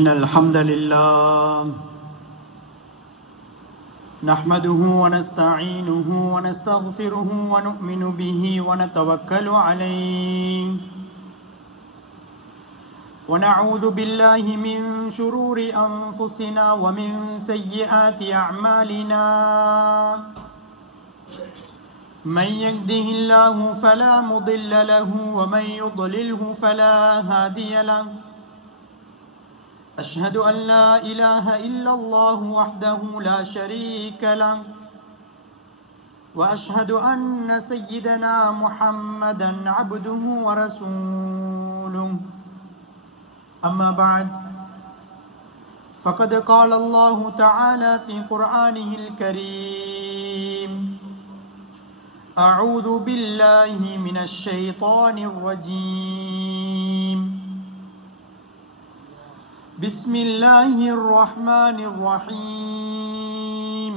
إن الحمد لله نحمده ونستعينه ونستغفره ونؤمن به ونتوكل عليه ونعوذ بالله من شرور أنفسنا ومن سيئات أعمالنا من يهده الله فلا مضل له ومن يضلله فلا هادي له أشهد أن لا إله إلا الله وحده لا شريك له وأشهد أن سيدنا محمدا عبده ورسوله أما بعد فقد قال الله تعالى في قرآنه الكريم أعوذ بالله من الشيطان الرجيم بسم الله الرحمن الرحيم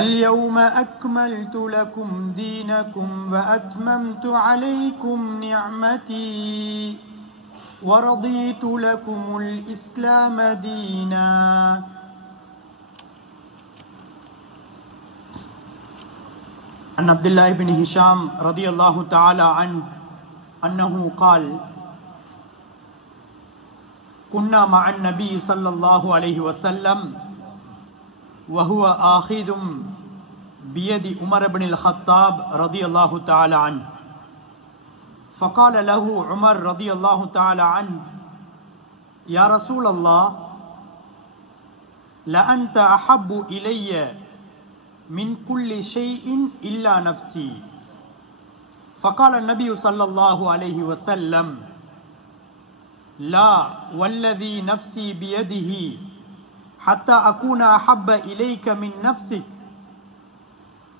اليوم أكملت لكم دينكم وأتممت عليكم نعمتي ورضيت لكم الإسلام دينا عن عبد الله بن هشام رضي الله تعالى عنه أنه قال كنا مع النبي صلى الله عليه وسلم وهو آخذ بيد عمر بن الخطاب رضي الله تعالى عنه فقال له عمر رضي الله تعالى عنه يا رسول الله لأنت أحب إلي من كل شيء إلا نفسي فقال النبي صلى الله عليه وسلم لا والذي نفسي بيده حتى أكون أحب إليك من نفسك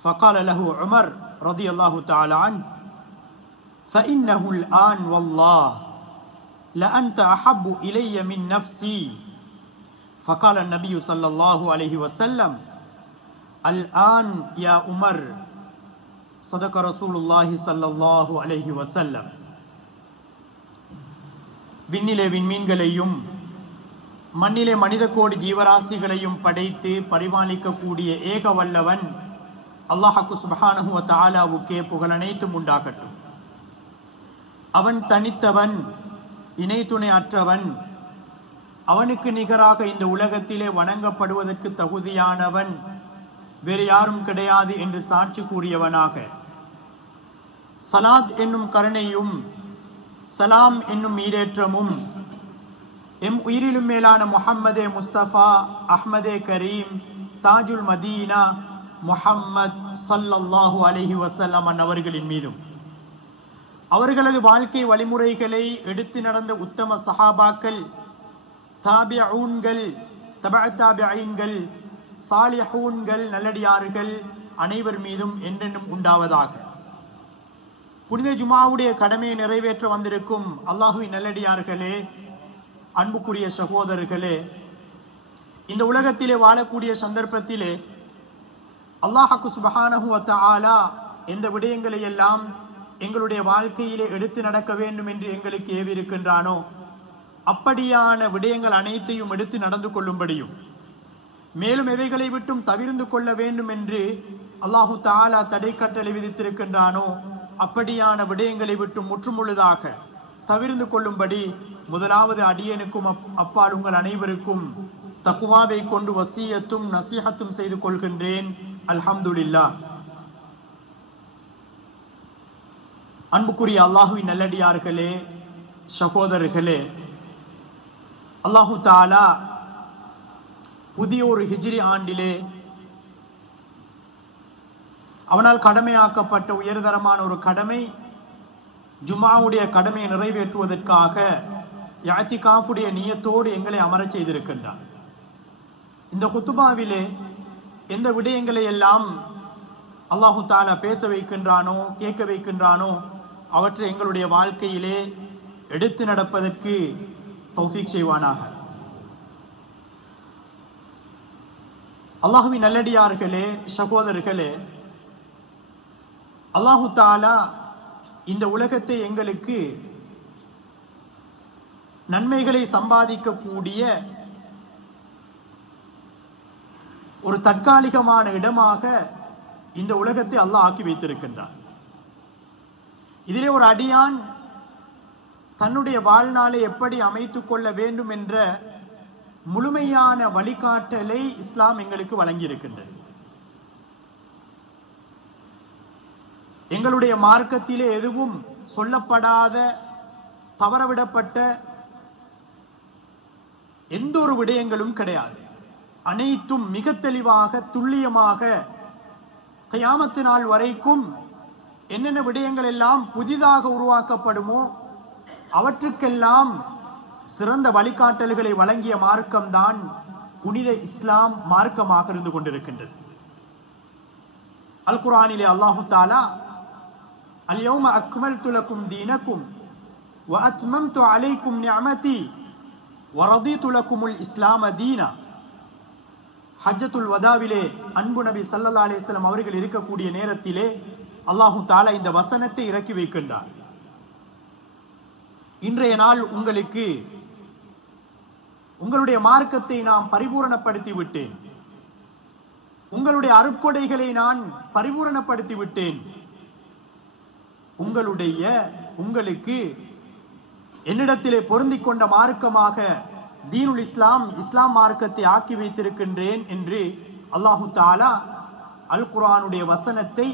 فقال له عمر رضي الله تعالى عنه فإنه الآن والله لأنت أحب إلي من نفسي فقال النبي صلى الله عليه وسلم الآن يا عمر صدق رسول الله صلى الله عليه وسلم விண்ணிலே விண்மீன்களையும் மண்ணிலே மனித கோடி ஜீவராசிகளையும் படைத்து பரிபாலிக்கக்கூடிய ஏக வல்லவன் அல்லாஹ்வுக்கு சுப்ஹானஹு வ தஆலாவுக்கே புகழனைத்தும் உண்டாகட்டும். அவன் தனித்தவன், இணை துணை அற்றவன், அவனுக்கு நிகராக இந்த உலகத்திலே வணங்கப்படுவதற்கு தகுதியானவன் வேறு யாரும் கிடையாது என்று சாட்சி கூறியவனாக சலாத் என்னும் கருணையும் சலாம் என்னும் ஈரேற்றமும் எம் உயிரிலும் மேலான முஹம்மதே முஸ்தபா அஹ்மதே கரீம் தாஜுல் மதீனா முஹம்மத் ஸல்லல்லாஹு அலைஹி வஸல்லம் அவர்களின் மீதும் அவர்களது வாழ்க்கை வழிமுறைகளை எடுத்து நடந்த உத்தம சஹாபாக்கள், தாபிஊன்கள், தபஅ தாபிஈன்கள், சாலிஹூன்கள், நல்லடியார்கள் அனைவர் மீதும் என்றென்றும் உண்டாவதாக. புனித ஜுமாவுடைய கடமையை நிறைவேற்ற வந்திருக்கும் அல்லாஹுவின் நல்லடியார்களே, அன்புக்குரிய சகோதரர்களே, இந்த உலகத்திலே வாழக்கூடிய சந்தர்ப்பத்திலே அல்லாஹ்வுக்கு சுப்ஹானஹு வ தஆலா எந்த விடயங்களை எல்லாம் எங்களுடைய வாழ்க்கையிலே எடுத்து நடக்க வேண்டும் என்று எங்களுக்கு ஏவிருக்கின்றானோ அப்படியான விடயங்கள் அனைத்தையும் எடுத்து நடந்து கொள்ளும்படியும், மேலும் எவைகளை விட்டும் தவிர்ந்து கொள்ள வேண்டும் என்று அல்லாஹு தஆலா தடை கட்டளை விதித்திருக்கின்றானோ அப்படியான விடயங்களை விட்டு முற்றுமுழுதாக தவிர்ந்து கொள்ளும்படி முதலாவது அடியனுக்கும் அப்பால் உங்கள் அனைவருக்கும் தக்வாவை கொண்டு வசியத்தும் நசீஹத்தும் செய்து கொள்கின்றேன். அல்ஹம்துலில்லாஹ். அன்புக்குரிய அல்லாஹுவின் நல்லடியார்களே, சகோதரர்களே, அல்லாஹு தஆலா புதிய ஒரு ஹிஜ்ரி ஆண்டிலே அவனால் கடமையாக்கப்பட்ட உயர்தரமான ஒரு கடமை ஜுமாவுடைய கடமையை நிறைவேற்றுவதற்காக இஅ்திகாஃபுடைய நியத்தோடு எங்களை அமரச் செய்திருக்கின்றார். இந்த குத்துபாவிலே எந்த விடயங்களை எல்லாம் அல்லாஹு தஆலா பேச வைக்கின்றானோ, கேட்க வைக்கின்றானோ அவற்றை எங்களுடைய வாழ்க்கையிலே எடுத்து நடப்பதற்கு தௌஃபீக் செய்வானாக. அல்லாஹுவின் நல்லடியார்களே, சகோதரர்களே, அல்லாஹு தஆலா இந்த உலகத்தை எங்களுக்கு நன்மைகளை சம்பாதிக்கக்கூடிய ஒரு தற்காலிகமான இடமாக இந்த உலகத்தை அல்லாஹ் ஆக்கி வைத்திருக்கின்றார். இதிலே ஒரு அடியான் தன்னுடைய வாழ்நாளை எப்படி அமைத்துக் கொள்ள வேண்டும் என்ற முழுமையான வழிகாட்டலை இஸ்லாம் எங்களுக்கு வழங்கியிருக்கின்றது. எங்களுடைய மார்க்கத்திலே எதுவும் சொல்லப்படாத, தவறவிடப்பட்ட எந்த ஒரு விடயங்களும் கிடையாது. அனைத்தும் மிக தெளிவாக, துல்லியமாக கியாமத்து நாள் வரைக்கும் என்னென்ன விடயங்கள் எல்லாம் புதிதாக உருவாக்கப்படுமோ அவற்றுக்கெல்லாம் சிறந்த வழிகாட்டல்களை வழங்கிய மார்க்கம்தான் புனித இஸ்லாம் மார்க்கமாக இருந்து கொண்டிருக்கின்றது. அல் குர்ஆனிலே அல்லாஹு தஆலா அல் யௌம அக்மல்து லக்கும் தீனக்கும் வ அத்மம்து அலைக்கும் நிஅமதி வ ரதீது லக்குமுல் இஸ்லாம தீனா, ஹஜ்ஜத்துல் வதாவிலே அன்பு நபி ஸல்லல்லாஹு அலைஹி வஸல்லம் அவர்கள் இருக்கக்கூடிய நேரத்திலே அல்லாஹு தஆலா இந்த வசனத்தை இறக்கி வைக்கின்றார். இன்றைய நாள் உங்களுக்கு உங்களுடைய மார்க்கத்தை நான் பரிபூரணப்படுத்தி விட்டேன், உங்களுடைய அருட்கொடைகளை நான் பரிபூரணப்படுத்தி விட்டேன், உங்களுக்கு என்னிடத்திலே பொருந்திக் கொண்ட மார்க்கமாக தீனுல் இஸ்லாம், இஸ்லாம் மார்க்கத்தை ஆக்கி வைத்திருக்கின்றேன் என்று அல்லாஹு தஆலா அல் குர்ஆனுடைய வசனத்தை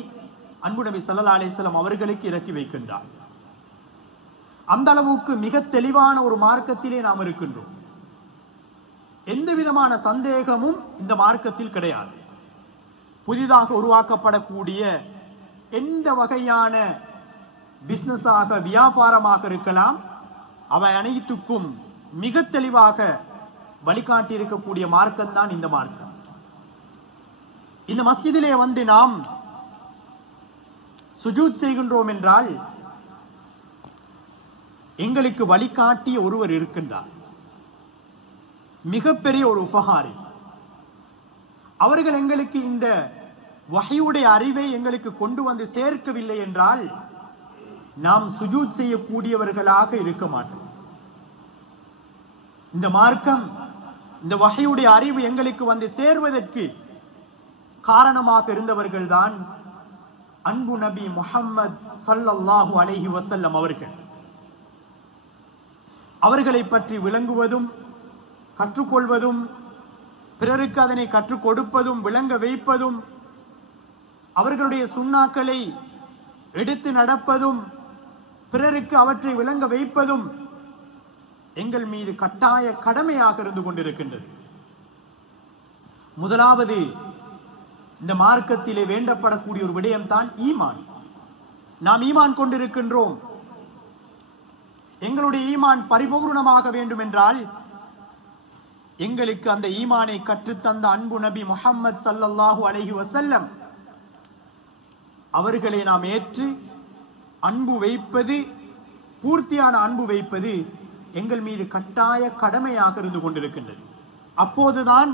அன்பு நபி ஸல்லல்லாஹு அலைஹி வஸல்லம் அவர்களுக்கு இறக்கி வைக்கின்றார். அந்த அளவுக்கு மிக தெளிவான ஒரு மார்க்கத்திலே நாம் இருக்கின்றோம். எந்த விதமான சந்தேகமும் இந்த மார்க்கத்தில் கிடையாது. புதிதாக உருவாக்கப்படக்கூடிய எந்த வகையான பிசினஸாக, வியாபாரமாக இருக்கலாம், அவை அனைத்துக்கும் மிக தெளிவாக வழிகாட்டி இருக்கக்கூடிய மார்க்கம் தான் இந்த மார்க்கம். இந்த மஸ்ஜிதிலே வந்து நாம் சுஜூத் செய்கின்றோம் என்றால் எங்களுக்கு வழிகாட்டிய ஒருவர் இருக்கின்றார், மிகப்பெரிய ஒரு உபகாரி. அவர்கள் எங்களுக்கு இந்த வஹீயுடைய அறிவை எங்களுக்கு கொண்டு வந்து சேர்க்கவில்லை என்றால் நாம் சுஜூத் செய்யக்கூடியவர்களாக இருக்க மாட்டோம். இந்த மார்க்கம், இந்த வஹீயுடைய அறிவு எங்களுக்கு வந்து சேர்வதற்கு காரணமாக இருந்தவர்கள் தான் அன்பு நபி முஹம்மது ஸல்லல்லாஹு அலைஹி வஸல்லம் அவர்கள். அவர்களை பற்றி விளங்குவதும், கற்றுக்கொள்வதும், பிறருக்கு அதனை கற்றுக் கொடுப்பதும், விளங்க வைப்பதும், அவர்களுடைய சுன்னாக்களை எடுத்து நடப்பதும், பிறருக்கு அவற்றை விளங்க வைப்பதும் எங்கள் மீது கட்டாய கடமையாக இருந்து கொண்டிருக்கின்றது. முதலாவது இந்த மார்க்கத்திலே வேண்டப்படக்கூடிய ஒரு விடயம்தான் ஈமான். நாம் ஈமான் கொண்டிருக்கின்றோம். எங்களுடைய ஈமான் பரிபூர்ணமாக வேண்டும் என்றால் எங்களுக்கு அந்த ஈமானை கற்றுத்தந்த அன்பு நபி முஹம்மது ஸல்லல்லாஹு அலைஹி வஸல்லம் அவர்களை நாம் ஏற்று அன்பு வைப்பது, பூர்த்தியான அன்பு வைப்பது எங்கள் மீது கட்டாய கடமையாக இருந்து கொண்டிருக்கின்றது. அப்போதுதான்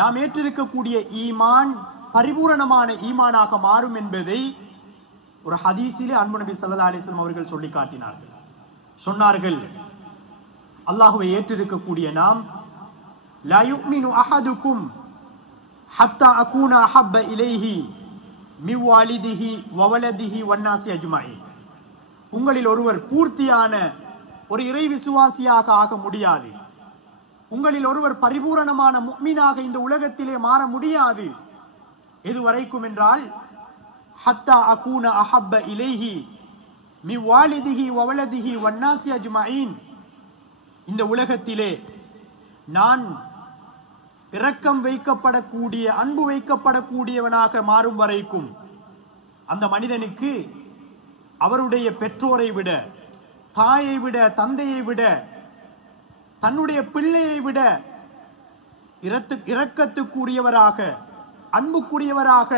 நாம் ஏற்றிருக்கக்கூடிய ஈமான் பரிபூரணமான ஈமானாக மாறும் என்பதை ஒரு ஹதீஸிலே அன்பு நபி ஸல்லல்லாஹு அலைஹி வஸல்லம் அவர்கள் சொல்லி காட்டினார்கள். சொன்னார்கள், அல்லாஹுவை ஏற்றிருக்கக்கூடிய நாம் லா யுமினு அஹதுக்கும் ஹத்தா அகூன அஹப்ப இலைஹி மின் வாலிதிஹி வ வலதிஹி வன்னாஸி அஜ்மஈன். உங்களில் ஒருவர் பூர்த்தியான ஒரு இறை விசுவாசியாக ஆக முடியாது, உங்களில் ஒருவர் பரிபூரணமான முஃமினாக இந்த உலகத்திலே மாற முடியாது. எதுவரைக்கும் என்றால் ஹத்தா அகூன அஹப்ப இலைஹி மின் வாலிதிஹி வ வலதிஹி வன்னாஸி அஜ்மஈன். இந்த உலகத்திலே நான் இரக்கம் வைக்கப்படக்கூடிய, அன்பு வைக்கப்படக்கூடியவனாக மாறும் வரைக்கும் அந்த மனிதனுக்கு அவருடைய பெற்றோரை விட, தாயை விட, தந்தையை விட, தன்னுடைய பிள்ளையை விட இரக்கத்துக்குரியவராக, அன்புக்குரியவராக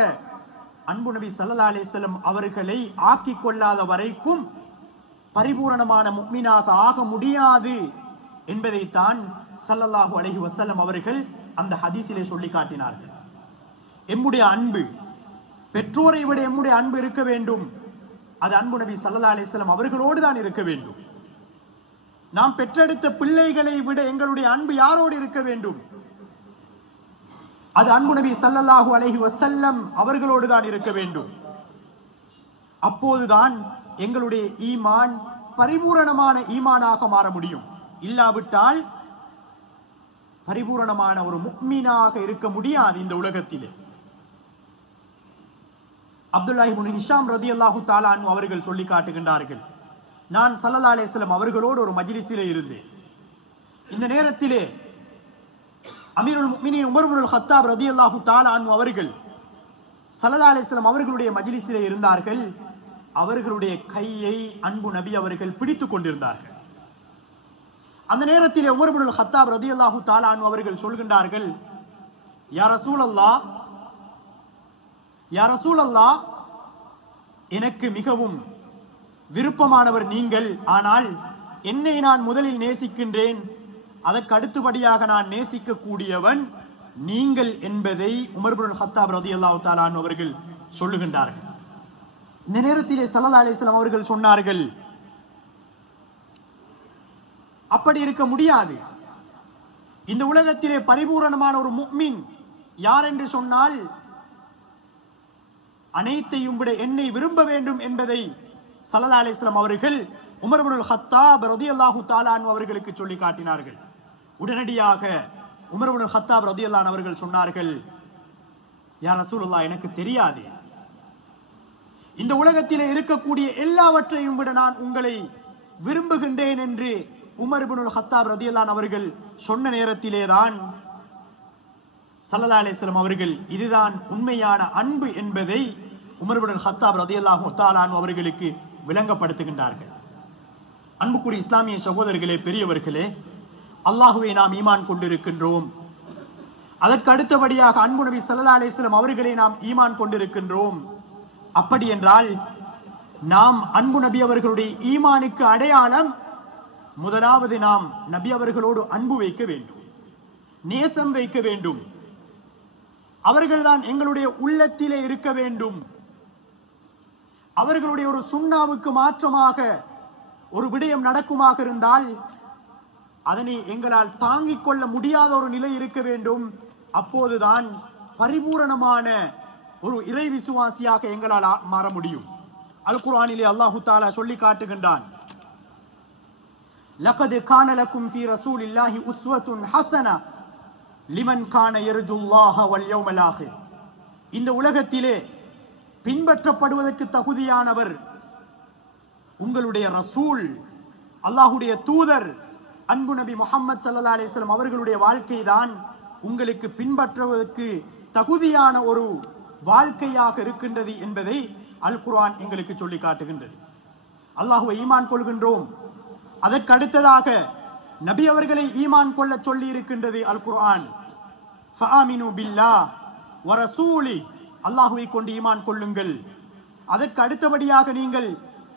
அன்பு நபி ஸல்லல்லாஹு அலைஹி வஸல்லம் அவர்களை ஆக்கிக் கொள்ளாத வரைக்கும் பரிபூரணமான முஃமினாக ஆக முடியாது என்பதைத்தான் ஸல்லல்லாஹு அலைஹி வஸல்லம் அவர்கள் அந்த ஹதீஸிலே சொல்லி காட்டினார்கள். எம்முடைய அன்பு, பெற்றோரை விட எம்முடைய அன்பு இருக்க வேண்டும். அது அன்பு நபி ஸல்லல்லாஹு அலைஹி வஸல்லம் அவர்களோடு தான் இருக்க வேண்டும். நாம் பெற்றெடுத்த பிள்ளைகளை விட எங்களுடைய அன்பு யாரோடு இருக்க வேண்டும்? அது அன்பு நபி ஸல்லல்லாஹு அலைஹி வஸல்லம் அவர்களோடு தான் இருக்க வேண்டும். அப்போதுதான் எங்களுடைய ஈமான் பரிபூரணமான ஈமானாக மாற முடியும். இல்லாவிட்டால் பரிபூரணமான ஒரு முஃமினாக இருக்க முடியாது இந்த உலகத்திலே. அப்துல்லாஹ் இப்னு ஹிஷாம் ரலியல்லாஹு தஆலா அன்ஹு அவர்கள் சொல்லி காட்டுகின்றார்கள், நான் ஸல்லல்லாஹு அலைஹி வஸல்லம் அவர்களோடு ஒரு மஜ்லிஸிலே இருந்தேன். இந்த நேரத்திலே அமீருல் முஃமினீன் உமர் இப்னுல் கத்தாப் ரலியல்லாஹு தஆலா அன்ஹு அவர்கள் ஸல்லல்லாஹு அலைஹி வஸல்லம் அவர்களுடைய மஜ்லிஸிலே இருந்தார்கள். அவர்களுடைய கையை அன்பு நபி அவர்கள் பிடித்துக் கொண்டிருந்தார்கள். அந்த நேரத்திலே உமர் இப்னுல் கத்தாப் ரலியல்லாஹு தஆலா அன்ஹு அவர்கள் சொல்கின்றார்கள், யா ரசூலல்லாஹ், யா ரசூலல்லாஹ், எனக்கு மிகவும் விருப்பமானவர் நீங்கள். ஆனால் என்னை நான் முதலில் நேசிக்கின்றேன், அதற்கு அடுத்தபடியாக நான் நேசிக்கக்கூடியவன் நீங்கள் என்பதை உமர் இப்னுல் கத்தாப் ரலியல்லாஹு தஆலா அன்ஹு அவர்கள் சொல்லுகின்றார்கள். இந்த நேரத்திலே ஸல்லல்லாஹு அலைஹி வஸல்லம் அவர்கள் சொன்னார்கள், அப்படி இருக்க முடியாது. இந்த உலகத்திலே பரிபூரணமான ஒரு முஃமின் யார் என்று சொன்னால் அனைத்தையும் விட என்னை விரும்ப வேண்டும் என்பதை ஸல்லல்லாஹு அலைஹி வஸல்லம் அவர்கள் உமர் இப்னுல் கத்தாப் ரலியல்லாஹு தஆலா அன்ஹு அவர்களுக்கு சொல்லி காட்டினார்கள். உடனடியாக உமர் இப்னுல் கத்தாப் ரலியல்லாஹு அன்ஹு அவர்கள் சொன்னார்கள், யா ரசூலுல்லாஹ், எனக்கு தெரியாது. இந்த உலகத்திலே இருக்கக்கூடிய எல்லாவற்றையும் விட நான் உங்களை விரும்புகின்றேன் என்று உமர் இப்னுல் கத்தாப் ரலியல்லாஹு அன்ஹு அவர்கள் சொன்ன நேரத்திலேதான் ஸல்லல்லாஹு அலைஹி வஸல்லம் அவர்கள் இதுதான் உண்மையான அன்பு என்பதை உமர் இப்னுல் கத்தாப் ரலியல்லாஹு தஆலா அன்ஹு அவர்களுக்கு விளங்கப்படுத்துகின்றார்கள். அன்புக்குரிய இஸ்லாமிய சகோதரர்களே, பெரியவர்களே, அல்லாஹுவை நாம் ஈமான் கொண்டிருக்கின்றோம். அதற்கு அடுத்தபடியாக அன்பு நபி ஸல்லல்லாஹு அலைஹி வஸல்லம் அவர்களை நாம் ஈமான் கொண்டிருக்கின்றோம். அப்படி என்றால் நாம் அன்பு நபி அவர்களுடைய ஈமானுக்கு அடையாளம் முதலாவது நாம் நபி அவர்களோடு அன்பு வைக்க வேண்டும், நேசம் வைக்க வேண்டும். அவர்கள்தான் எங்களுடைய உள்ளத்திலே இருக்க வேண்டும். அவர்களுடைய ஒரு சுன்னாவுக்கு மாற்றமாக ஒரு விடயம் நடக்குமாக இருந்தால் அதனை எங்களால் தாங்கிக் கொள்ள முடியாத ஒரு நிலை இருக்க வேண்டும். அப்போதுதான் பரிபூரணமான ஒரு இறை விசுவாசியாக எங்களால் மாற முடியும். அல் குர்ஆனிலே அல்லாஹு தஆலா சொல்லி காட்டுகின்றான், லகத் கான லக்கும் ஃபீ ரசூலில்லாஹி உஸ்வத்துன் ஹஸனா லிமன் கான யர்ஜுல்லாஹ வல் யௌமல் ஆகிர். இந்த உலகத்திலே பின்பற்றப்படுவதற்கு தகுதியானவர் உங்களுடைய ரசூல், அல்லாஹ்வுடைய தூதர் அன்பு நபி முஹம்மது ஸல்லல்லாஹு அலைஹி வஸல்லம் அவர்களுடைய வாழ்க்கை தான் உங்களுக்கு பின்பற்றுவதற்கு தகுதியான ஒரு வாழ்க்கையாக இருக்கின்றது என்பதை அல் குர்ஆன் எங்களுக்கு சொல்லி காட்டுகின்றது. அல்லாஹ்வை ஈமான் கொள்கின்றோம். அதற்கு அடுத்ததாக நபி அவர்களை ஈமான் கொள்ள சொல்லி இருக்கின்றது அல் குர்ஆன். ஃபஆமினு பில்லாஹ் வ ரசூலி, அல்லாஹ்வை கொண்டு ஈமான் கொள்ளுங்கள். அதற்கு அடுத்தபடியாக நீங்கள்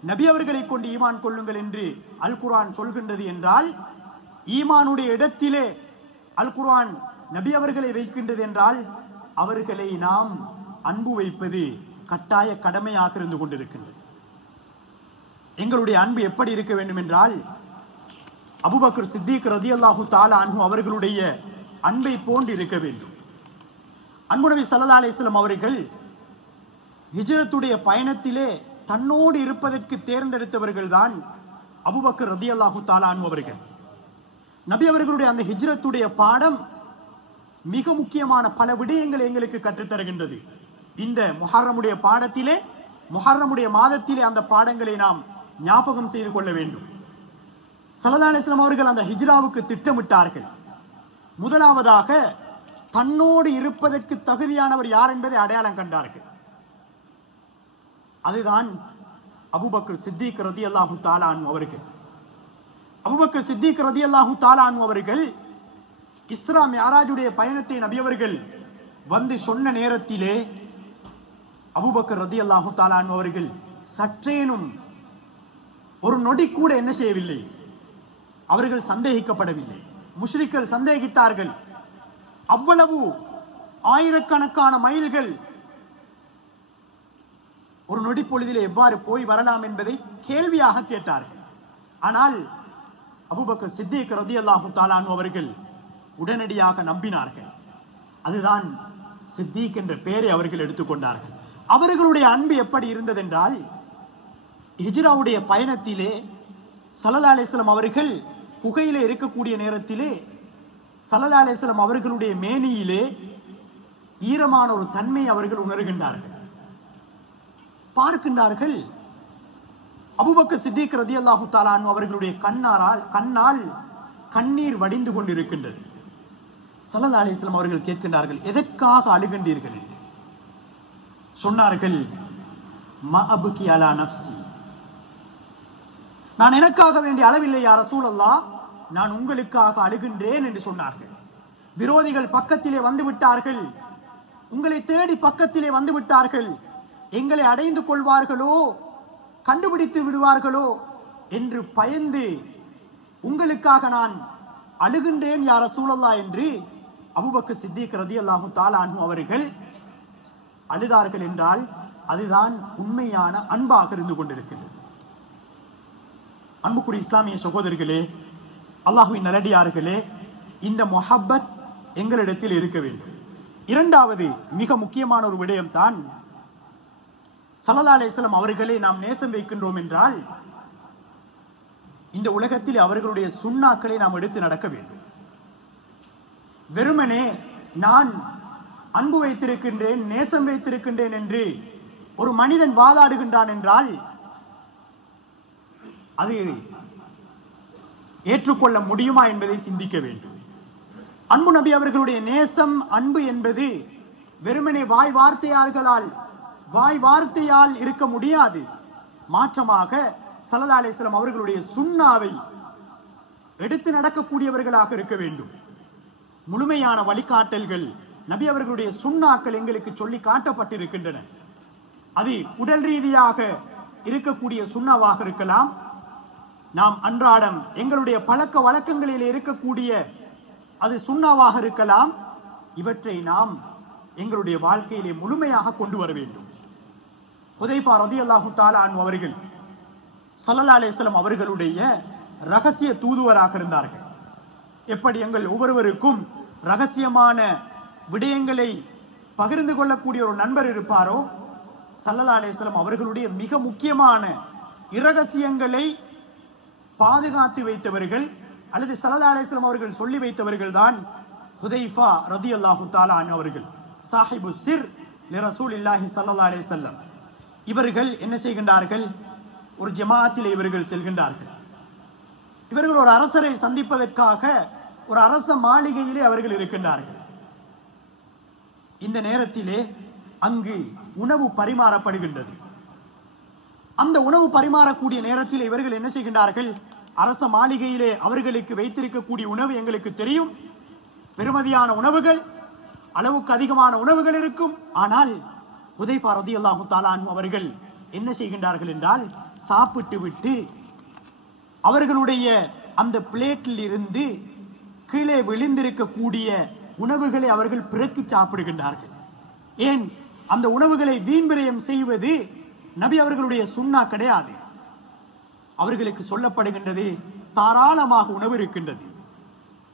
நபி அவர்களை கொண்டு ஈமான் கொள்ளுங்கள் என்று அல் குர்ஆன் சொல்கின்றது என்றால், ஈமானுடைய இடத்திலே அல் குர்ஆன் நபி அவர்களை வைக்கின்றது என்றால் அவர்களை நாம் அன்பு வைப்பது கட்டாய கடமையாக இருந்து கொண்டிருக்கின்றது. எங்களுடைய அன்பு எப்படி இருக்க வேண்டும் என்றால், அபூபக்கர் சித்திக் ரலியல்லாஹு தஆலா அன்ஹு அவர்களுடைய அன்பை போன்று இருக்க வேண்டும். அன்பு நபி ஸல்லல்லாஹு அலைஹி வஸல்லம் அவர்கள் ஹிஜ்ரத்துடைய பயணத்திலே தன்னோடு இருப்பதற்கு தேர்ந்தெடுத்தவர்கள் தான் அபூபக்கர் ரலியல்லாஹு தஆலா அன்ஹு அவர்கள். நபி அவர்களுடைய அந்த ஹிஜ்ரத்துடைய பாடம் மிக முக்கியமான பல விடயங்களை எங்களுக்கு கற்றுத்தருகின்றது. இந்த முஹர்ரமுடைய பாடத்திலே, முஹர்ரமுடைய மாதத்திலே அந்த பாடங்களை நாம் ஞாபகம் செய்து கொள்ள வேண்டும். ஸல்லல்லாஹு அலைஹி வஸல்லம் அவர்கள் அந்த ஹிஜ்ராவுக்கு திட்டமிட்டார்கள். முதலாவதாக தன்னோடு இருப்பதற்கு தகுதியானவர் யார் என்பதை அடையாளம் கண்டார்கள். அதுதான் அபூபக்கர் சித்திக் ரலியல்லாஹு தஆலா அன்ஹு அவர்கள். அபூபக்கர் சித்திக் ரலியல்லாஹு தஆலா அன்ஹு அவர்கள் இஸ்ரா மிஅராஜுடைய பயணத்தை நபி அவர்கள் வந்து சொன்ன நேரத்திலே அபூபக்கர் ரலியல்லாஹு தஆலா அன்ஹு அவர்கள் சற்றேனும் ஒரு நொடி கூட என்ன செய்யவில்லை, அவர்கள் சந்தேகிக்கப்படவில்லை. முஷ்ரிக்கள் சந்தேகித்தார்கள். அவ்வளவு ஆயிரக்கணக்கான மைல்கள் ஒரு நொடி பொழுதிலே எவ்வாறு போய் வரலாம் என்பதை கேள்வியாக கேட்டார்கள். ஆனால் அபூபக்கர் சித்திக் ரலியல்லாஹு தஆலா அன்ஹு அவர்கள் உடனடியாக நம்பினார்கள். அதுதான் சித்திக் என்ற பெயரை அவர்கள் எடுத்துக்கொண்டார்கள். அவர்களுடைய அன்பு எப்படி இருந்ததென்றால், ஹிஜ்ராவுடைய பயணத்திலே ஸல்லல்லாஹு அலைஹி வஸல்லம் அவர்கள் குகையிலே இருக்கக்கூடிய நேரத்திலே ஸல்லல்லாஹு அலைஹி வஸல்லம் அவர்களுடைய மேனியிலே ஈரமான ஒரு தன்மை அவர்கள் உணர்கின்றார்கள். பார்க்கின்றார்கள், அபூபக்கர் சித்திக் ரலியல்லாஹு தஆலா அன்ஹு அவர்களுடைய கண்ணால் கண்ணீர் வடிந்து கொண்டிருக்கின்றது. ஸல்லல்லாஹு அலைஹி வஸல்லம் அவர்கள் கேட்கின்றார்கள், எதற்காக அழுகின்றீர்கள் என்று. சொன்னார்கள், மா அப்கி அலா நஃப்ஸி, நான் எனக்காக வேண்டிய அளவில்லை யா ரசூலல்லாஹ், நான் உங்களுக்காக அழுகின்றேன் என்று சொன்னார்கள். விரோதிகள் பக்கத்திலே வந்து விட்டார்கள், உங்களை தேடி பக்கத்திலே வந்து விட்டார்கள், எங்களை அடைந்து கொள்வார்களோ, கண்டுபிடித்து விடுவார்களோ என்று பயந்து உங்களுக்காக நான் அழுகின்றேன் யா ரசூலல்லாஹ் என்று அபூபக்கர் சித்திக் ரலியல்லாஹு தஆலா அன்ஹு அவர்கள் அழுதார்கள் என்றால் அதுதான் உண்மையான அன்பாக இருந்து கொண்டிருக்கின்றது. அன்புக்குரிய இஸ்லாமிய சகோதரர்களே, அல்லாஹ்வின் நல்லடியார்களே, இந்த முஹப்பத் எங்களிடத்தில் இருக்க வேண்டும். இரண்டாவது மிக முக்கியமான ஒரு விடயம் தான், ஸல்லல்லாஹு அலைஹி வஸல்லம் அவர்களை நாம் நேசம் வைக்கின்றோம் என்றால் இந்த உலகத்தில் அவர்களுடைய சுன்னாக்களை நாம் எடுத்து நடக்க வேண்டும். வெறுமனே நான் அன்பு வைத்திருக்கின்றேன், நேசம் வைத்திருக்கின்றேன் என்று ஒரு மனிதன் வாதாடுகின்றான் என்றால் அது ஏற்றுக்கொள்ள முடியுமா என்பதை சிந்திக்க வேண்டும். அன்பு நபி அவர்களுடைய நேசம், அன்பு என்பது வெறுமனே வாய் வார்த்தையால் இருக்க முடியாது. மாற்றமாக ஸல்லல்லாஹு அலைஹி வஸல்லம் அவர்களுடைய சுன்னாவை எடுத்து நடக்கக்கூடியவர்களாக இருக்க வேண்டும். முழுமையான வழிகாட்டல்கள் நபி அவர்களுடைய சுன்னாக்கள் எங்களுக்கு சொல்லி காட்டப்பட்டிருக்கின்றன. அது உடல் ரீதியாக இருக்கக்கூடிய சுன்னாவாக இருக்கலாம், நாம் அன்றாடம் எங்களுடைய பழக்க வழக்கங்களில் இருக்கக்கூடிய அது சுன்னாவாக இருக்கலாம். இவற்றை நாம் எங்களுடைய வாழ்க்கையிலே முழுமையாக கொண்டு வர வேண்டும். ஹுதைஃபா ரலியல்லாஹு தஆலா அன்ஹு அவர்கள் ஸல்லல்லாஹு அலைஹி வஸல்லம் அவர்களுடைய ரகசிய தூதுவராக இருந்தார்கள். எப்படி எங்கள் ஒவ்வொருவருக்கும் ரகசியமான விடயங்களை பகிர்ந்து கொள்ளக்கூடிய ஒரு நண்பர் இருப்பாரோ, ஸல்லல்லாஹு அலைஹி வஸல்லம் அவர்களுடைய மிக முக்கியமான இரகசியங்களை பாதுகாத்து வைத்தவர்கள் அல்லது ஸல்லல்லாஹு அலைஹி வஸல்லம் அவர்கள் சொல்லி வைத்தவர்கள் தான் ஹுதைஃபா ரலியல்லாஹு தஆலா அன்ஹு அவர்கள், சாஹிபு சிர் லிரசூலில்லாஹி ஸல்லல்லாஹு அலைஹி வஸல்லம். இவர்கள் என்ன செய்கின்றார்கள்? ஒரு ஜமாஅத்திலே இவர்கள் செல்கின்றார்கள். இவர்கள் ஒரு அரசரை சந்திப்பதற்காக ஒரு அரச மாளிகையிலே அவர்கள் இருக்கின்றார்கள். இந்த நேரத்திலே அங்கு உணவு பரிமாறப்படுகின்றது. அந்த உணவு பரிமாறக்கூடிய நேரத்தில் இவர்கள் என்ன செய்கின்றார்கள்? அரச மாளிகையிலே அவர்களுக்கு வைத்திருக்கக்கூடிய உணவு எங்களுக்கு தெரியும், பெருமதியான உணவுகள், அளவுக்கு அதிகமான உணவுகள் இருக்கும். ஆனால் ஹுதைஃபா ரலியல்லாஹு தஆலா அன்ஹு அவர்கள் என்ன செய்கின்றார்கள் என்றால், சாப்பிட்டு விட்டு அவர்களுடைய அந்த பிளேட்டில் இருந்து கீழே விழுந்திருக்கக்கூடிய உணவுகளை அவர்கள் பிறக்கி சாப்பிடுகின்றார்கள். ஏன்? அந்த உணவுகளை வீண் விரயம் செய்வது நபி அவர்களுடைய சுன்னா கிடையாது. அவர்களுக்கு சொல்லப்படுகின்றது, தாராளமாக உணவு இருக்கின்றது,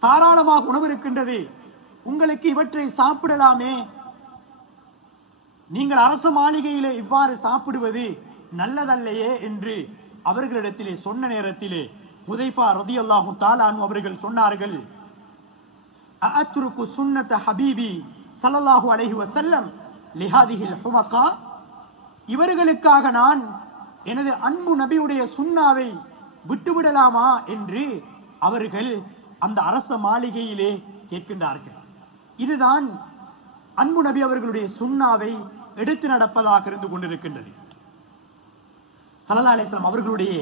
தாராளமாக உணவு இருக்கின்றது, உங்களுக்கு இவற்றை சாப்பிடலாமே, நீங்கள் அரச மாளிகையிலே இவ்வாறு சாப்பிடுவது நல்லதல்லையே என்று அவர்களிடத்திலே சொன்ன நேரத்திலே ஹுதைஃபா ரலியல்லாஹு தஆலா அன்ஹு அவர்கள் சொன்னார்கள், அஅத்ருக்கு சுன்னத ஹபீபி ஸல்லல்லாஹு அலைஹி வஸல்லம் லிஹாதிஹில் ஹுமகா, இவர்களுக்காக நான் எனது அன்பு நபியுடைய சுன்னாவை விட்டுவிடலாமா என்று அவர்கள் அந்த அரச மாளிகையிலே கேட்கின்றார்கள். இதுதான் அன்பு நபி அவர்களுடைய சுன்னாவை எடுத்து நடப்பதாக இருந்து கொண்டிருக்கின்றது. ஸல்லல்லாஹு அலைஹி வஸல்லம் அவர்களுடைய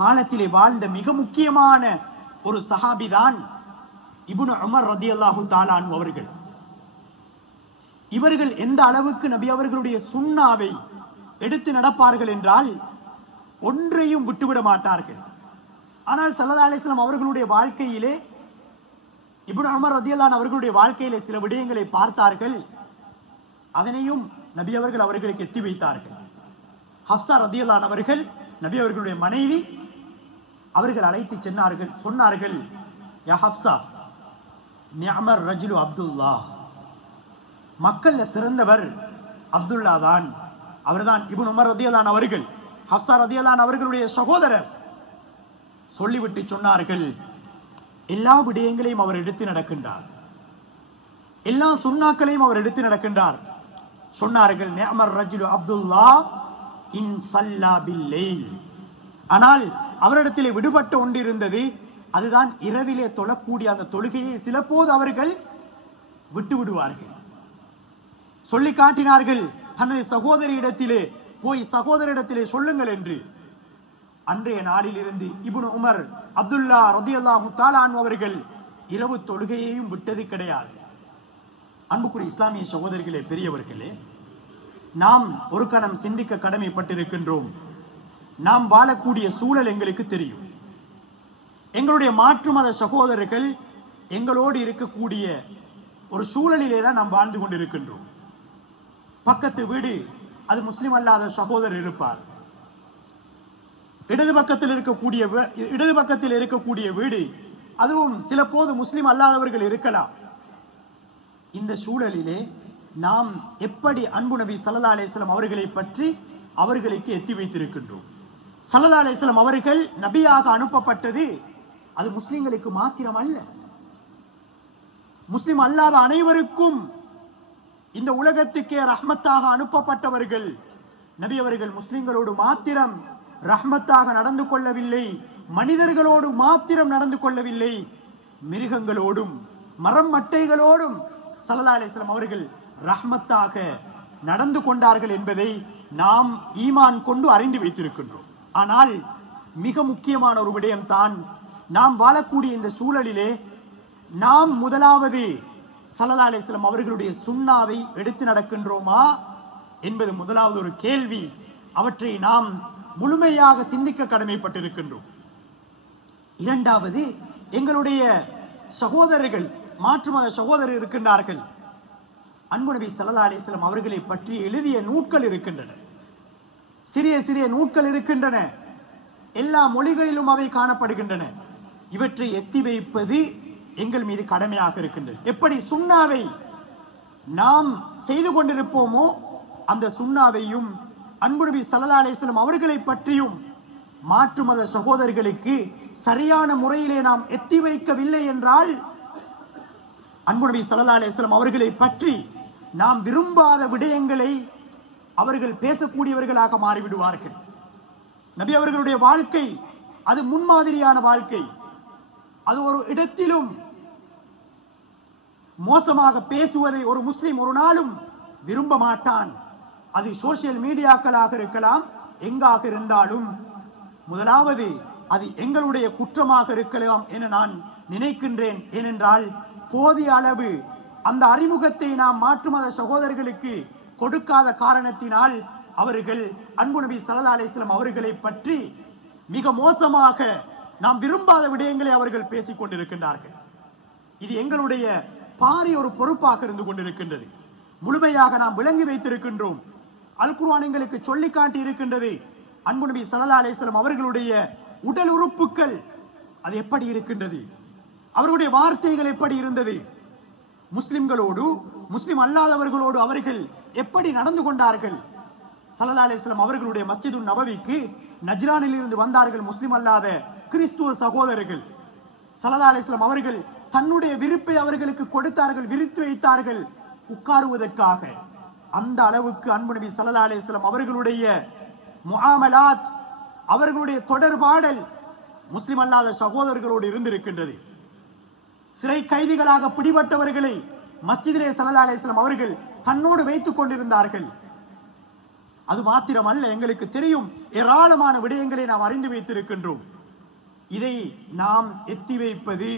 காலத்திலே வாழ்ந்த மிக முக்கியமான ஒரு சஹாபிதான் இப்னு உமர் ரலியல்லாஹு தஆலா அன்ஹு அவர்கள். இவர்கள் எந்த அளவுக்கு நபி அவர்களுடைய சுன்னாவை எடுத்து நடப்பார்கள் என்றால் ஒன்றையும் விட்டுவிட மாட்டார்கள். ஆனால் ஸல்லல்லாஹு அலைஹி வஸல்லம் அவர்களுடைய வாழ்க்கையிலே, இப்னு உமர் ரலியல்லாஹு அன்ஹு அவர்களுடைய வாழ்க்கையிலே சில விடயங்களை பார்த்தார்கள். அதனையும் நபி அவர்கள் அவர்களுக்கு எத்தி வைத்தார்கள். ஹஃப்ஸா ரலியல்லாஹு அன்ஹா அவர்கள் நபி அவர்களுடைய மனைவி, அவர்கள் அழைத்து சொன்னார்கள், யா ஹப்சா, நிஅமர் ரஜுலு அப்துல்லா, மக்கள்ல சிறந்தவர் அப்துல்லா தான், அவர்தான் இப்னு உமர் ரதியல்லாஹு அவர்கள், ஹப்சா ரதியல்லாஹு அவர்களுடைய சகோதரர். சொல்லிவிட்டு சொன்னார்கள், எல்லா விடயங்களையும் அவர் எடுத்து நடக்கின்றார், எல்லா சுன்னாக்களையும் அவர் எடுத்து நடக்கின்றார். சொன்னார்கள், நிஅமர் ரஜுலு அப்துல்லா இன் ஸல்லா பில்லைல், ஆனால் அவரிடத்திலே விடுபட்ட ஒன்று இருந்தது, அதுதான் இரவிலே தொழக்கூடிய அந்த தொழுகையை சில போது அவர்கள் விட்டு விடுவார்கள். சொல்லி காட்டினார்கள், தனது சகோதரியிடத்திலே போய் சகோதரிடத்திலே சொல்லுங்கள் என்று. அன்றைய நாளில் இருந்து இப்னு உமர் அப்துல்லா ரதியல்லாஹு தஆலா அன்ஹு அவர்கள் இரவு தொழுகையையும் விட்டது கிடையாது. அன்புக்குரிய இஸ்லாமிய சகோதரிகளே, பெரியவர்களே, நாம் ஒரு கணம் சிந்திக்க கடமைப்பட்டிருக்கின்றோம். நாம் வாழக்கூடிய சூழல் எங்களுக்கு தெரியும். எங்களுடைய மாற்று மத சகோதரர்கள் எங்களோடு இருக்கக்கூடிய ஒரு சூழலிலே தான் நாம் வாழ்ந்து கொண்டிருக்கின்றோம். பக்கத்து வீடு, அது முஸ்லிம் அல்லாத சகோதரர் இருப்பார். இடது பக்கத்தில் இருக்கக்கூடிய வீடு, அதுவும் சில போது முஸ்லிம் அல்லாதவர்கள் இருக்கலாம். இந்த சூழலிலே நாம் எப்படி அன்பு நபி ஸல்லல்லாஹு அலைஹி வஸல்லம் அவர்களை பற்றி அவர்களுக்கு எத்தி வைத்திருக்கின்றோம். ஸல்லல்லாஹு அலைஹி வஸல்லம் அவர்கள் நபியாக அனுப்பப்பட்டது அது முஸ்லிம்களுக்கு மாத்திரம் அல்ல, முஸ்லிம் அல்லாத அனைவருக்கும் இந்த உலகத்துக்கே ரஹ்மத்தாக அனுப்பப்பட்டவர்கள். நபி அவர்கள் முஸ்லிம்களோடு மாத்திரம் ரஹ்மத்தாக நடந்து கொள்ளவில்லை, மனிதர்களோடு மாத்திரம் நடந்து கொள்ளவில்லை, மிருகங்களோடும் மரம் மட்டைகளோடும் ஸல்லல்லாஹு அலைஹி வஸல்லம் அவர்கள் ரஹ்மத்தாக நடந்து கொண்டார்கள் என்பதை நாம் ஈமான் கொண்டு அறிந்து வைத்திருக்கின்றோம். ஆனால் மிக முக்கியமான ஒரு விடயம் தான், நாம் வாழக்கூடிய இந்த சூழலிலே நாம் முதலாவது ஸல்லல்லாஹு அலைஹி வஸல்லம் அவர்களுடைய சுன்னாவை எடுத்து நடக்கின்றோமா என்பது முதலாவது ஒரு கேள்வி. அவற்றை நாம் முழுமையாக சிந்திக்க கடமைப்பட்டிருக்கின்றோம். இரண்டாவது, எங்களுடைய சகோதரர்கள், மாற்று மத சகோதரர் இருக்கின்றார்கள். அன்பு நபி ஸல்லல்லாஹு அலைஹி வஸல்லம் அவர்களை பற்றி எழுதிய நூட்கள் இருக்கின்றன, சிறிய சிறிய நூட்கள் இருக்கின்றன, எல்லா மொழிகளிலும் அவை காணப்படுகின்றன. இவற்றை எத்தி வைப்பது எங்கள் மீது கடமையாக இருக்கின்றது. எப்படி சுன்னாவை நாம் செய்து கொண்டிருப்போமோ அந்த சுன்னாவையும் அன்பு நபி ஸல்லல்லாஹு அலைஹி வஸல்லம் அவர்களை பற்றியும் மாற்று மத சகோதரர்களுக்கு சரியான முறையிலே நாம் எத்தி வைக்கவில்லை என்றால் அன்பு நபி ஸல்லல்லாஹு அலைஹி வஸல்லம் அவர்களை பற்றி நாம் விரும்பாத விடயங்களை அவர்கள் பேசக்கூடியவர்களாக மாறிவிடுவார்கள். நபி அவர்களுடைய வாழ்க்கை அது முன்மாதிரியான வாழ்க்கை. அது ஒரு இடத்திலும் மோசமாக பேசுவதை ஒரு முஸ்லிம் ஒரு நாளும் விரும்ப மாட்டான். அது சோசியல் மீடியாக்களாக இருக்கலாம், எங்காக இருந்தாலும் முதலாவது அது எங்களுடைய குற்றமாக இருக்கலாம் என நான் நினைக்கின்றேன். ஏனென்றால் போதிய அளவு அந்த அறிமுகத்தை நாம் மாற்று மத சகோதரர்களுக்கு கொடுக்காத காரணத்தினால் அவர்கள் அன்பு நபி ஸல்லல்லாஹு அலைஹி வஸல்லம் அவர்களை பற்றி மிக மோசமாக நாம் விரும்பாத விடயங்களை அவர்கள் பேசிக் கொண்டிருக்கின்றார்கள். இது எங்களுடைய பாரிய ஒரு பொறுப்பாக இருந்து கொண்டிருக்கின்றது. முழுமையாக நாம் விளங்கி வைத்திருக்கின்றோம். அல் குர்ஆன் எங்களுக்கு சொல்லி காட்டி இருக்கின்றது. அன்பு நபி ஸல்லல்லாஹு அலைஹி வஸல்லம் அவர்களுடைய உடல் உறுப்புகள் அது எப்படி இருக்கின்றது, அவர்களுடைய வார்த்தைகள் எப்படி இருந்தது, முஸ்லிம்களோடு முஸ்லிம் அல்லாதவர்களோடு அவர்கள் எப்படி நடந்து கொண்டார்கள். ஸல்லல்லாஹு அலைஹி வஸல்லம் அவர்களுடைய மஸ்ஜிதுன் நபவிக்கு நஜ்ரானில் இருந்து வந்தார்கள் முஸ்லிம் அல்லாத கிறிஸ்துவ சகோதரர்கள். ஸல்லல்லாஹு அலைஹி வஸல்லம் அவர்கள் தன்னுடைய விருப்பை அவர்களுக்கு கொடுத்தார்கள், விரித்து வைத்தார்கள் உட்காருவதற்காக. அந்த அளவுக்கு அன்பு நபி ஸல்லல்லாஹு அலைஹி வஸல்லம் அவர்களுடைய முஆமலாத், அவர்களுடைய தொடர்பாடல் முஸ்லிம் அல்லாத சகோதரர்களோடு இருந்திருக்கின்றது. சிறை கைதிகளாக பிடிபட்டவர்களை மஸ்ஜிதிலே ஸல்லல்லாஹு அலைஹி வஸல்லம் அவர்கள் தன்னோடு வைத்துக் கொண்டிருந்தார்கள். அது மாத்திரமல்ல, எங்களுக்கு தெரியும் ஏராளமான விடயங்களை நாம் அறிந்து வைத்திருக்கின்றோம். இதை நாம் எத்தி வைப்பது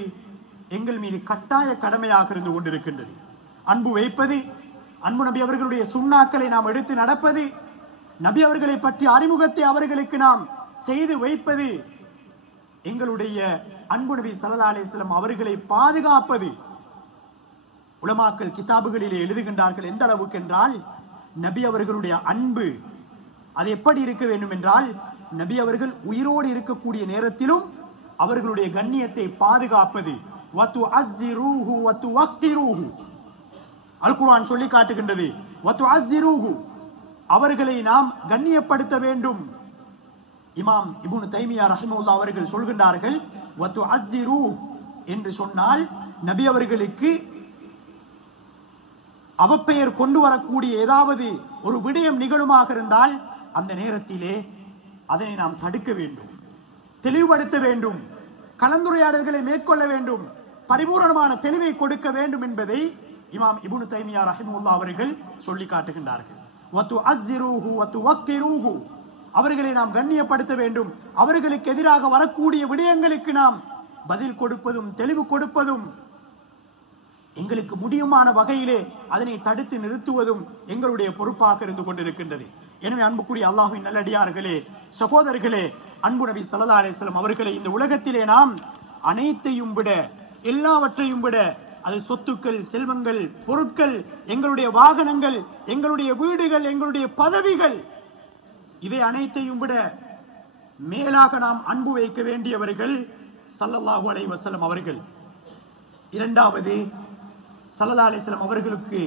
எங்கள் மீது கட்டாய கடமையாக இருந்து கொண்டிருக்கின்றது. அன்பு வைப்பது, அன்பு நபி அவர்களுடைய சுன்னாக்களை நாம் எடுத்து நடப்பது, நபி அவர்களை பற்றி அறிமுகத்தை அவர்களுக்கு நாம் செய்து வைப்பது, எங்களுடைய அன்பு நபி ஸல்லல்லாஹு அலைஹி வஸல்லம் அவர்களை பாதுகாப்பது. உலமாக்கள் கிதாபுகளிலே எழுதுகின்றார்கள் எந்த அளவுக்கு என்றால், நபி அவர்களுடைய அன்பு அது எப்படி இருக்க வேண்டும் என்றால், நபி அவர்கள் உயிரோடு இருக்கக்கூடிய நேரத்திலும் அவர்களுடைய கண்ணியத்தை பாதுகாப்பது. அல் குர்ஆன் சொல்லி காட்டுகின்றது, அவர்களை நாம் கண்ணியப்படுத்த வேண்டும். இமாம் இப்னு தைமியா ரஹிமஹுல்லாஹ் அவர்கள் சொல்கின்றார்கள், என்று சொன்னால் நபி அவர்களுக்கு அவப்பெயர் கொண்டு வரக்கூடிய ஏதாவது ஒரு விடயம் நிகழுமாக இருந்தால் அந்த நேரத்திலே அதனை நாம் தடுக்க வேண்டும், தெளிவுபடுத்த வேண்டும், கலந்துரையாடல்களை மேற்கொள்ள வேண்டும், பரிபூரணமான தெளிவை கொடுக்க வேண்டும் என்பதை இமாம் இப்னு தைமியா ரஹிமஹுல்லாஹ் அவர்கள் சொல்லி காட்டுகின்றார்கள். அவர்களை நாம் கண்ணியப்படுத்த வேண்டும். அவர்களுக்கு எதிராக வரக்கூடிய விடயங்களுக்கு நாம் பதில் கொடுப்பதும் தெளிவு கொடுப்பதும், எங்களுக்கு முடியுமான வகையிலே அதனை தடுத்து நிறுத்துவதும் எங்களுடைய பொறுப்பாக இருந்து கொண்டிருக்கின்றது. எனவே அன்புக்குரிய அல்லாஹ்வின் நல்லடியார்களே, சகோதரர்களே, அன்பு நபி ஸல்லல்லாஹு அலைஹி வஸல்லம் அவர்களை இந்த உலகத்திலே நாம் அனைத்தையும் விட, எல்லாவற்றையும் விட, அது சொத்துக்கள், செல்வங்கள், பொருட்கள், எங்களுடைய வாகனங்கள், எங்களுடைய வீடுகள், எங்களுடைய பதவிகள், இவை அனைத்தையும் விட மேலாக நாம் அன்பு வைக்க வேண்டியவர்கள் ஸல்லல்லாஹு அலைஹி வஸல்லம் அவர்கள். இரண்டாவது, ஸல்லல்லாஹு அலைஹி வஸல்லம் அவர்களுக்கு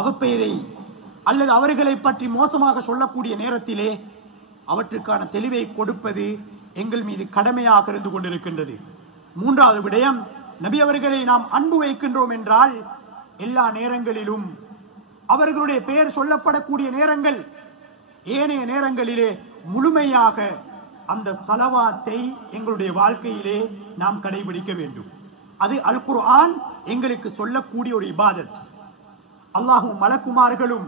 அவப்பெயரை அல்லது அவர்களை பற்றி மோசமாக சொல்லக்கூடிய நேரத்திலே அவற்றுக்கான தெளிவை கொடுப்பது எங்கள் மீது கடமையாக இருந்து கொண்டிருக்கின்றது. மூன்றாவது விடயம், நபி அவர்களை நாம் அன்பு வைக்கின்றோம் என்றால் எல்லா நேரங்களிலும் அவர்களுடைய பெயர் சொல்லப்படக்கூடிய நேரங்கள், ஏனைய நேரங்களிலே முழுமையாக அந்த ஸலவாத்தை எங்களுடைய வாழ்க்கையிலே நாம் கடைபிடிக்க வேண்டும். அது அல் குர்ஆன் எங்களுக்கு சொல்லக்கூடிய ஒரு இபாதத். அல்லாஹ்வும் மலக்குமார்களும்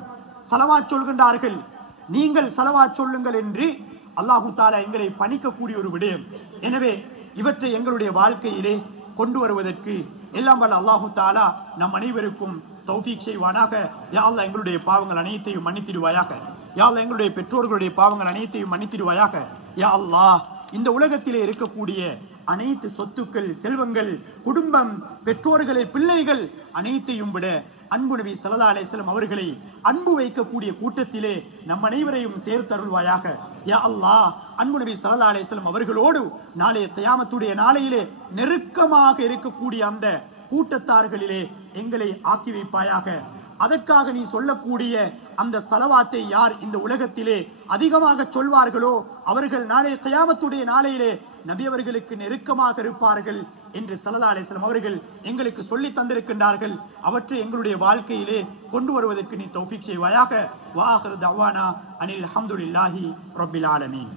ஸலவாத் சொல்கின்றார்கள், நீங்கள் ஸலவாத் சொல்லுங்கள் என்று அல்லாஹு தஆலா எங்களை பணிக்கக்கூடிய ஒரு விடயம். எனவே இவற்றை எங்களுடைய வாழ்க்கையிலே கொண்டு வருவதற்கு எல்லாம் வல்ல அல்லாஹு தஆலா நம் அனைவருக்கும் தௌஃபீக் செய்வானாக. யா அல்லாஹ் எங்களுடைய பாவங்கள் அனைத்தையும் மன்னித்திடுவாயாக. யா அல்லாஹ் எங்களுடைய பெற்றோர்களுடைய பாவங்கள் அனைத்தையும் மன்னித்திடுவாயாக. யா அல்லாஹ் இந்த உலகத்திலே இருக்கக்கூடிய அனைத்து சொத்துக்கள், செல்வங்கள், குடும்பம், பெற்றோர்களை, பிள்ளைகள் அனைத்தையும் விட அன்பு நபி ஸல்லல்லாஹு அலைஹி வஸல்லம் அவர்களை அன்பு வைக்கக்கூடிய கூட்டத்திலே நம் அனைவரையும் சேர்த்தருள்வாயாக. யா அல்லாஹ் அன்பு நபி ஸல்லல்லாஹு அலைஹி வஸல்லம் அவர்களோடு நாளைய கியாமத்துடைய நாளையிலே நெருக்கமாக இருக்கக்கூடிய அந்த கூட்டத்தார்களிலே எங்களை ஆக்கி வைப்பாயாக. அதற்காக நீ சொல்லக்கூடிய அந்த ஸலவாத்தை யார் இந்த உலகத்திலே அதிகமாக சொல்வார்களோ அவர்கள் நாளைய கியாமத்துடைய நாளையிலே நபி அவர்களுக்கு நெருக்கமாக இருப்பார்கள் என்று ஸல்லல்லாஹு அலைஹி வஸல்லம் அவர்கள் எங்களுக்கு சொல்லி தந்திருக்கின்றார்கள். அவற்றை எங்களுடைய வாழ்க்கையிலே கொண்டு வருவதற்கு நீ தௌஃபீக் செய்வாயாக. வ ஆகிரு தஅவானா அனில் ஹம்துலில்லாஹி ரப்பில் ஆலமீன்.